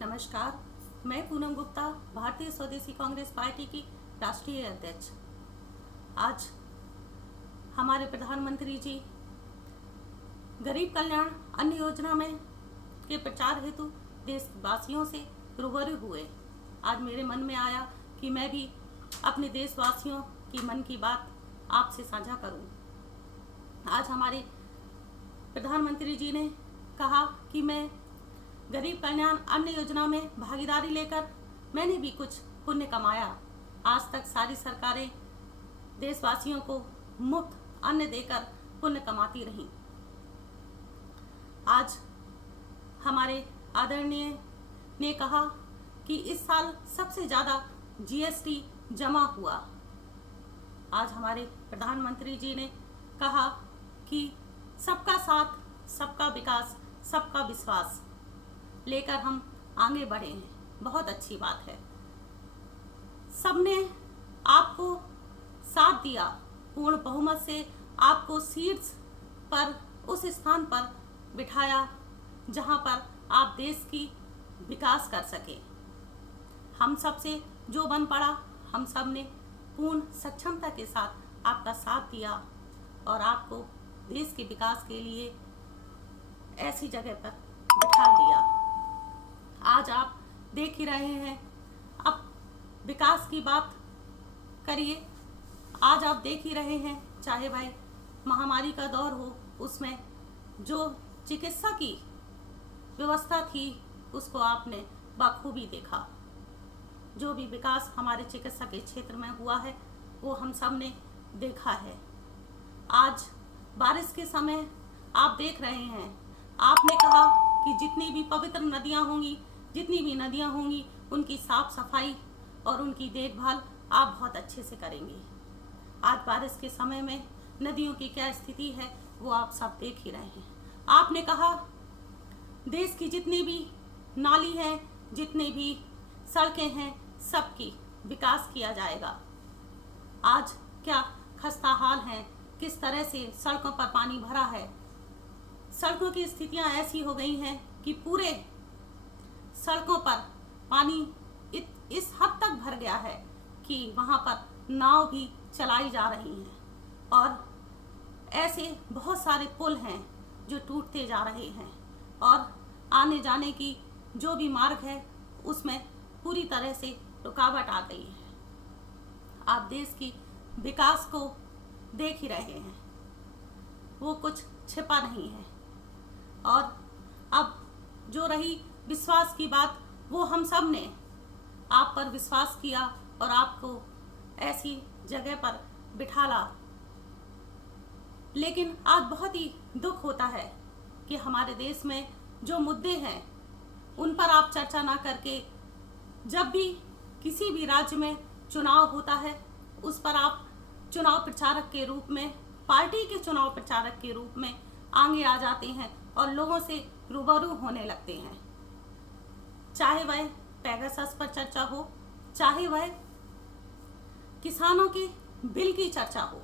नमस्कार, मैं पूनम गुप्ता, भारतीय स्वदेशी कांग्रेस पार्टी की राष्ट्रीय अध्यक्ष। आज हमारे प्रधानमंत्री जी गरीब कल्याण अन्न योजना में के प्रचार हेतु देशवासियों से रूबरू हुए। आज मेरे मन में आया कि मैं भी अपने देशवासियों की मन की बात आपसे साझा करूं। आज हमारे प्रधानमंत्री जी ने कहा कि मैं गरीब कल्याण अन्न योजना में भागीदारी लेकर मैंने भी कुछ पुण्य कमाया। आज तक सारी सरकारें देशवासियों को मुफ्त अन्न देकर पुण्य कमाती रहीं। आज हमारे आदरणीय ने कहा कि इस साल सबसे ज़्यादा जीएसटी जमा हुआ। आज हमारे प्रधानमंत्री जी ने कहा कि सबका साथ, सबका विकास, सबका विश्वास लेकर हम आगे बढ़े हैं। बहुत अच्छी बात है। सबने आपको साथ दिया, पूर्ण बहुमत से आपको सीट्स पर उस स्थान पर बिठाया जहां पर आप देश की विकास कर सके। हम सबसे जो बन पड़ा, हम सब ने पूर्ण सक्षमता के साथ आपका साथ दिया और आपको देश के विकास के लिए ऐसी जगह पर बिठा दिया। आज आप देख ही रहे हैं, अब विकास की बात करिए। आज आप देख ही रहे हैं, चाहे भाई महामारी का दौर हो, उसमें जो चिकित्सा की व्यवस्था थी उसको आपने बखूबी देखा। जो भी विकास हमारे चिकित्सा के क्षेत्र में हुआ है वो हम सब ने देखा है। आज बारिश के समय आप देख रहे हैं, आपने कहा कि जितनी भी पवित्र नदियां होंगी, जितनी भी नदियां होंगी, उनकी साफ सफाई और उनकी देखभाल आप बहुत अच्छे से करेंगे। आज बारिश के समय में नदियों की क्या स्थिति है वो आप सब देख ही रहे हैं। आपने कहा देश की जितनी भी नाली हैं, जितने भी सड़कें हैं, सबकी विकास किया जाएगा। आज क्या खस्ता हाल है, किस तरह से सड़कों पर पानी भरा है। सड़कों की स्थितियां ऐसी हो गई हैं कि पूरे सड़कों पर पानी इस हद तक भर गया है कि वहां पर नाव भी चलाई जा रही हैं और ऐसे बहुत सारे पुल हैं जो टूटते जा रहे हैं और आने जाने की जो भी मार्ग है उसमें पूरी तरह से रुकावट आ गई है। आप देश की विकास को देख ही रहे हैं, वो कुछ छिपा नहीं है। और अब जो रही विश्वास की बात, वो हम सब ने आप पर विश्वास किया और आपको ऐसी जगह पर बिठाला। लेकिन आज बहुत ही दुख होता है कि हमारे देश में जो मुद्दे हैं उन पर आप चर्चा ना करके, जब भी किसी भी राज्य में चुनाव होता है उस पर आप चुनाव प्रचारक के रूप में, पार्टी के चुनाव प्रचारक के रूप में आगे आ जाते हैं और लोगों से रूबरू होने लगते हैं। चाहे वह पेगासस पर चर्चा हो, चाहे वह किसानों के बिल की चर्चा हो।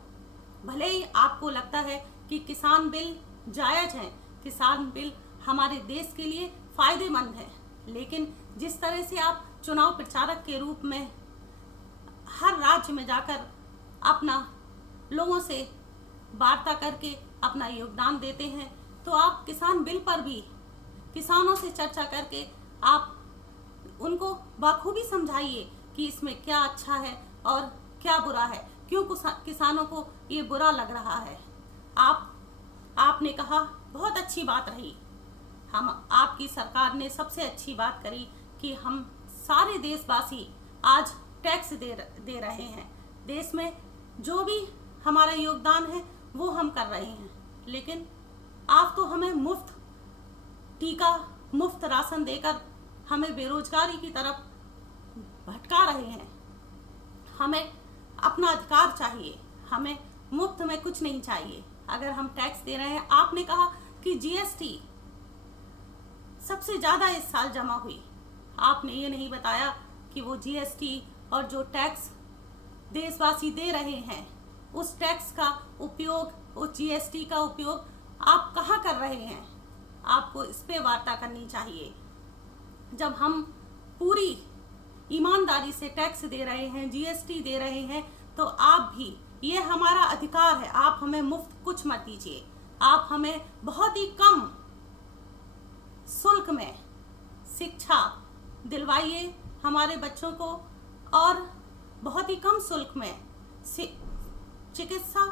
भले ही आपको लगता है कि किसान बिल जायज है, किसान बिल हमारे देश के लिए फायदेमंद है, लेकिन जिस तरह से आप चुनाव प्रचारक के रूप में हर राज्य में जाकर अपना लोगों से वार्ता करके अपना योगदान देते हैं, तो आप किसान बिल पर भी किसानों से चर्चा करके आप उनको बखूबी समझाइए कि इसमें क्या अच्छा है और क्या बुरा है, क्यों किसानों को ये बुरा लग रहा है। आपने कहा, बहुत अच्छी बात रही। हम आपकी सरकार ने सबसे अच्छी बात करी कि हम सारे देशवासी आज टैक्स दे रहे हैं। देश में जो भी हमारा योगदान है वो हम कर रहे हैं, लेकिन आप तो हमें मुफ्त टीका, मुफ्त राशन देकर हमें बेरोजगारी की तरफ भटका रहे हैं। हमें अपना अधिकार चाहिए, हमें मुफ्त में कुछ नहीं चाहिए। अगर हम टैक्स दे रहे हैं, आपने कहा कि जीएसटी सबसे ज्यादा इस साल जमा हुई। आपने ये नहीं बताया कि वो जीएसटी और जो टैक्स देशवासी दे रहे हैं, उस टैक्स का उपयोग, उस जीएसटी का उपयोग आप कहाँ कर रहे हैं। आपको इस पे वार्ता करनी चाहिए। जब हम पूरी ईमानदारी से टैक्स दे रहे हैं, जीएसटी दे रहे हैं, तो आप भी, ये हमारा अधिकार है, आप हमें मुफ्त कुछ मत दीजिए। आप हमें बहुत ही कम शुल्क में शिक्षा दिलवाइए हमारे बच्चों को, और बहुत ही कम शुल्क में चिकित्सा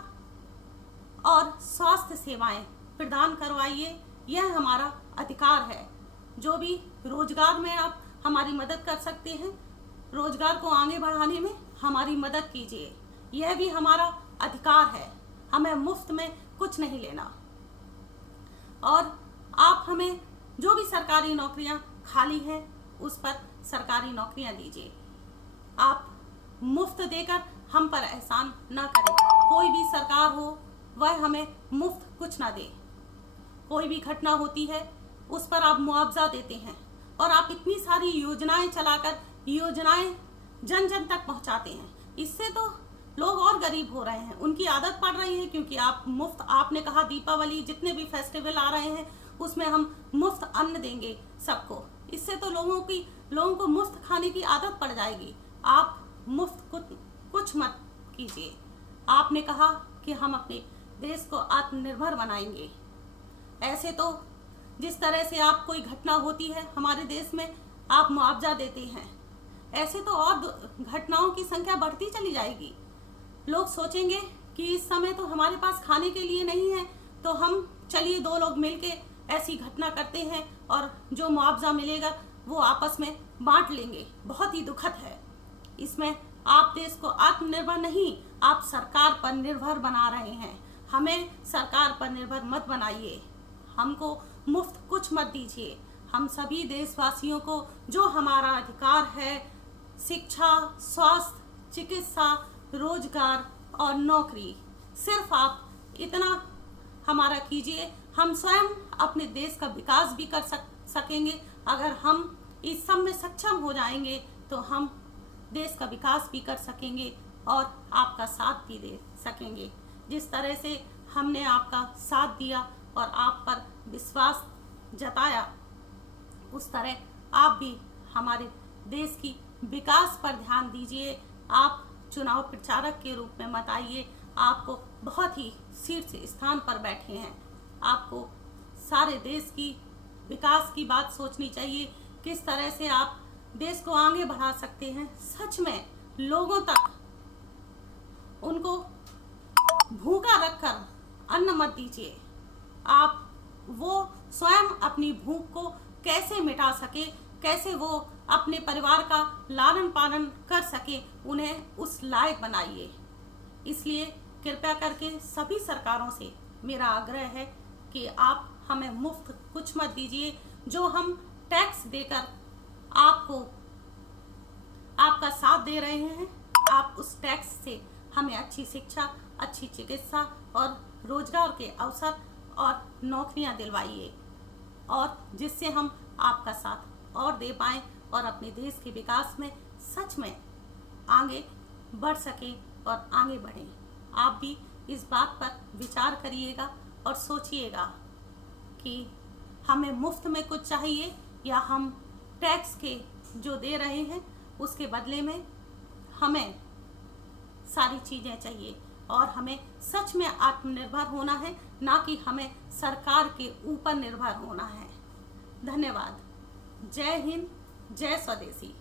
और स्वास्थ्य सेवाएं प्रदान करवाइए। यह हमारा अधिकार है। जो भी रोजगार में आप हमारी मदद कर सकते हैं, रोजगार को आगे बढ़ाने में हमारी मदद कीजिए। यह भी हमारा अधिकार है। हमें मुफ्त में कुछ नहीं लेना। और आप हमें जो भी सरकारी नौकरियां खाली हैं, उस पर सरकारी नौकरियां दीजिए। आप मुफ्त देकर हम पर एहसान ना करें। कोई भी सरकार हो, वह हमें मुफ्त कुछ ना दे। कोई भी घटना होती है, उस पर आप मुआवजा देते हैं, और आप इतनी सारी योजनाएं चलाकर योजनाएं जन जन तक पहुंचाते हैं। इससे तो लोग और गरीब हो रहे हैं, उनकी आदत पड़ रही है, क्योंकि आप मुफ्त, आपने कहा दीपावली, जितने भी फेस्टिवल आ रहे हैं उसमें हम मुफ्त अन्न देंगे सबको। इससे तो लोगों को मुफ्त खाने की आदत पड़ जाएगी। आप मुफ्त कुछ मत कीजिए। आपने कहा कि हम अपने देश को आत्मनिर्भर बनाएंगे। ऐसे तो जिस तरह से आप कोई घटना होती है हमारे देश में, आप मुआवजा देते हैं, ऐसे तो और घटनाओं की संख्या बढ़ती चली जाएगी। लोग सोचेंगे कि इस समय तो हमारे पास खाने के लिए नहीं है, तो हम चलिए 2 लोग मिलके ऐसी घटना करते हैं और जो मुआवजा मिलेगा वो आपस में बांट लेंगे। बहुत ही दुखद है। इसमें आप देश को आत्मनिर्भर नहीं, आप सरकार पर निर्भर बना रहे हैं। हमें सरकार पर निर्भर मत बनाइए। हमको मुफ्त कुछ मत दीजिए। हम सभी देशवासियों को जो हमारा अधिकार है, शिक्षा, स्वास्थ्य, चिकित्सा, रोजगार और नौकरी, सिर्फ आप इतना हमारा कीजिए। हम स्वयं अपने देश का विकास भी कर सकेंगे। अगर हम इस सब में सक्षम हो जाएंगे तो हम देश का विकास भी कर सकेंगे और आपका साथ भी दे सकेंगे। जिस तरह से हमने आपका साथ दिया और आप पर विश्वास जताया, उस तरह आप भी हमारे देश की विकास पर ध्यान दीजिए। आप चुनाव प्रचारक के रूप में मत आइए। आपको बहुत ही शीर्ष स्थान पर बैठे हैं। आपको सारे देश की विकास की बात सोचनी चाहिए। किस तरह से आप देश को आगे बढ़ा सकते हैं। सच में लोगों तक उनको भूखा रखकर अन्न मत दीजिए। आप वो स्वयं अपनी भूख को कैसे मिटा सके, कैसे वो अपने परिवार का लालन पालन कर सके, उन्हें उस लायक बनाइए। इसलिए कृपया करके सभी सरकारों से मेरा आग्रह है कि आप हमें मुफ्त कुछ मत दीजिए। जो हम टैक्स देकर आपको आपका साथ दे रहे हैं, आप उस टैक्स से हमें अच्छी शिक्षा, अच्छी चिकित्सा और रोजगार के अवसर और नौकरियां दिलवाइए, और जिससे हम आपका साथ और दे पाएं और अपने देश के विकास में सच में आगे बढ़ सकें और आगे बढ़ें। आप भी इस बात पर विचार करिएगा और सोचिएगा कि हमें मुफ्त में कुछ चाहिए या हम टैक्स के जो दे रहे हैं उसके बदले में हमें सारी चीज़ें चाहिए, और हमें सच में आत्मनिर्भर होना है, ना कि हमें सरकार के ऊपर निर्भर होना है। धन्यवाद। जय हिंद, जय स्वदेशी।